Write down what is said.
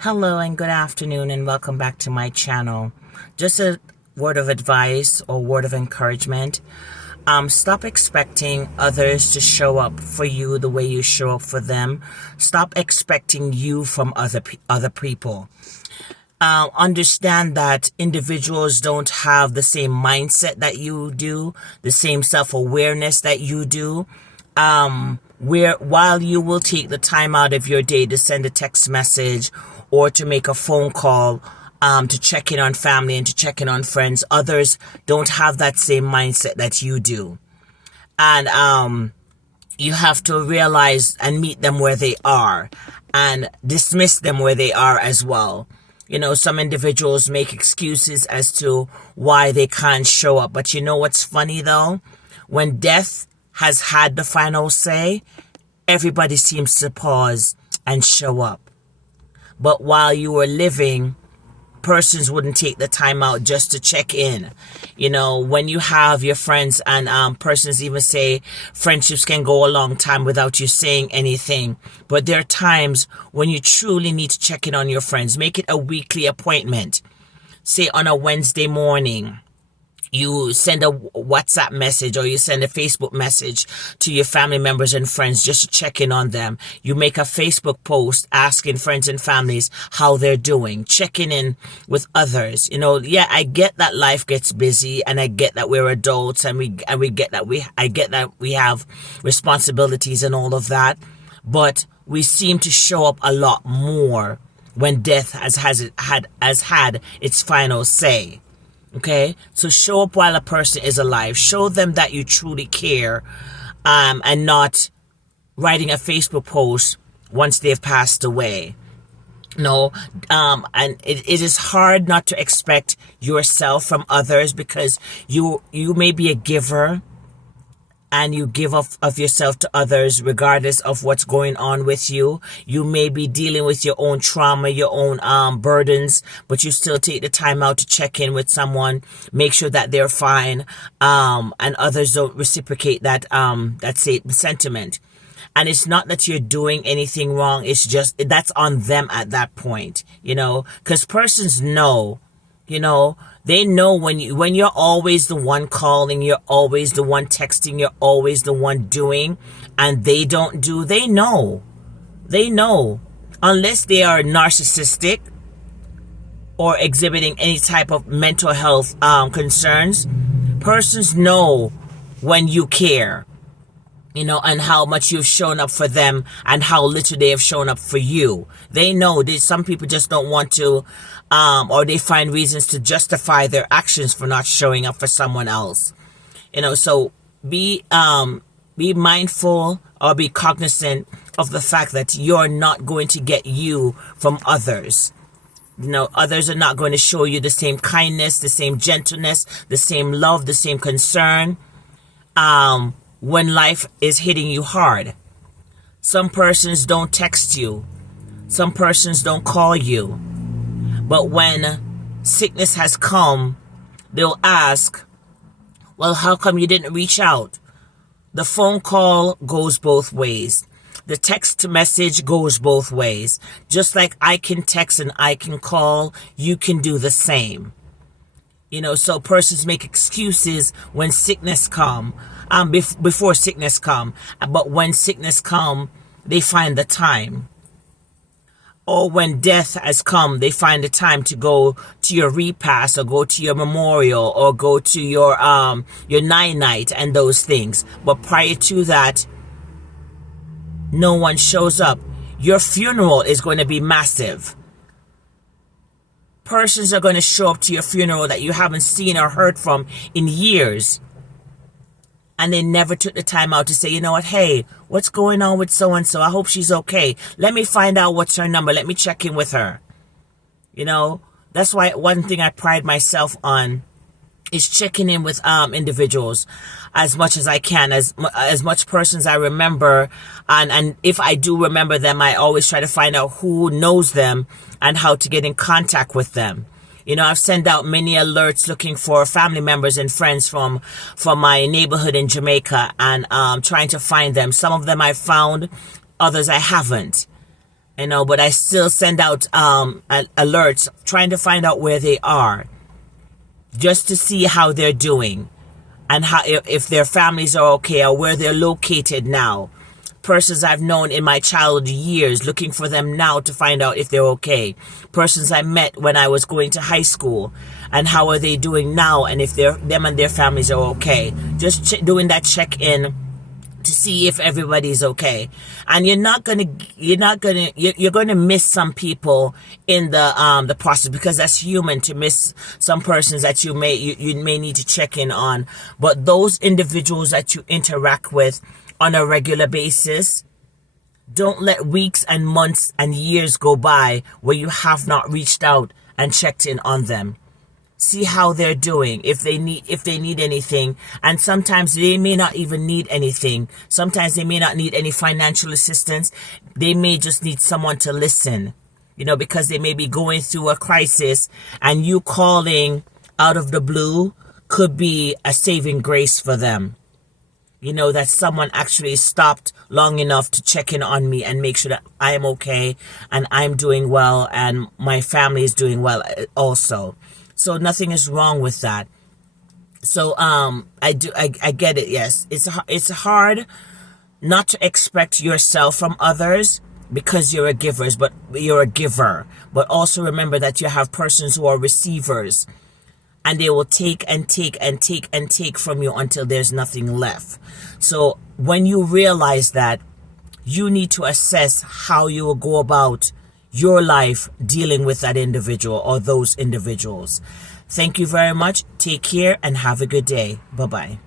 Hello and good afternoon and welcome back to my channel. Just a word of advice or word of encouragement. Stop expecting others to show up for you the way you show up for them. Stop expecting you from other people. Understand that individuals don't have the same mindset that you do, the same self-awareness that you do. While you will take the time out of your day to send a text message or to make a phone call, to check in on family and to check in on friends, others don't have that same mindset that you do. And you have to realize and meet them where they are and dismiss them where they are as well. You know, some individuals make excuses as to why they can't show up. But you know what's funny though? When death has had the final say, everybody seems to pause and show up. But while you were living, persons wouldn't take the time out just to check in. You know, when you have your friends and persons even say friendships can go a long time without you saying anything. But there are times when you truly need to check in on your friends. Make it a weekly appointment. Say on a Wednesday morning, you send a WhatsApp message or you send a Facebook message to your family members and friends just to check in on them. You make a Facebook post asking friends and families how they're doing, checking in with others. You know, yeah, I get that life gets busy and I get that we're adults and we get that I get that we have responsibilities and all of that. But we seem to show up a lot more when death has had its final say. Okay, so show up while a person is alive. Show them that you truly care, and not writing a Facebook post once they've passed away. No, and it is hard not to expect yourself from others because you may be a giver and you give of yourself to others regardless of what's going on with you. You may be dealing with your own trauma, your own burdens, but you still take the time out to check in with someone, make sure that they're fine, and others don't reciprocate that same sentiment. And it's not that you're doing anything wrong, it's just that's on them at that point, you know, because persons know, you know, they know when you're always the one calling, you're always the one texting, you're always the one doing, and they don't do, they know. Unless they are narcissistic or exhibiting any type of mental health concerns, persons know when you care, you know, and how much you've shown up for them and how little they have shown up for you. They know. Some people just don't want to, or they find reasons to justify their actions for not showing up for someone else. You know, so be mindful or be cognizant of the fact that you're not going to get you from others. You know, others are not going to show you the same kindness, the same gentleness, the same love, the same concern, when life is hitting you hard. Some persons don't text you. Some persons don't call you. But when sickness has come, they'll ask, well, how come you didn't reach out? The phone call goes both ways. The text message goes both ways. Just like I can text and I can call, you can do the same. You know, so persons make excuses when sickness come, before sickness come. But when sickness come, they find the time. Or when death has come, they find the time to go to your repast or go to your memorial or go to your night and those things. But prior to that, no one shows up. Your funeral is going to be massive. Persons are going to show up to your funeral that you haven't seen or heard from in years. And they never took the time out to say, you know what, hey, what's going on with so-and-so? I hope she's okay. Let me find out what's her number. Let me check in with her. You know, that's why one thing I pride myself on is checking in with individuals as much as I can, as much persons I remember. And if I do remember them, I always try to find out who knows them and how to get in contact with them. You know, I've sent out many alerts looking for family members and friends from my neighborhood in Jamaica and trying to find them. Some of them I found, others I haven't. But I still send out alerts trying to find out where they are, just to see how they're doing and how if their families are okay or where they're located now. Persons I've known in my childhood years, looking for them now to find out if they're okay. Persons I met when I was going to high school, and how are they doing now, and if them and their families are okay. Just doing that check-in to see if everybody's okay. And you're going to miss some people in the process, because that's human to miss some persons that you may need to check in on. But those individuals that you interact with on a regular basis, don't let weeks and months and years go by where you have not reached out and checked in on them. See how they're doing, if they need anything. And sometimes they may not even need anything. Sometimes they may not need any financial assistance. They may just need someone to listen, because they may be going through a crisis, and you calling out of the blue could be a saving grace for them. That someone actually stopped long enough to check in on me and make sure that I am okay and I'm doing well and my family is doing well also. So nothing is wrong with that. So I get it. Yes, it's hard not to expect yourself from others, because you're a giver. But also remember that you have persons who are receivers, and they will take and take and take and take from you until there's nothing left. So when you realize that, you need to assess how you will go about your life dealing with that individual or those individuals. Thank you very much. Take care and have a good day. Bye-bye.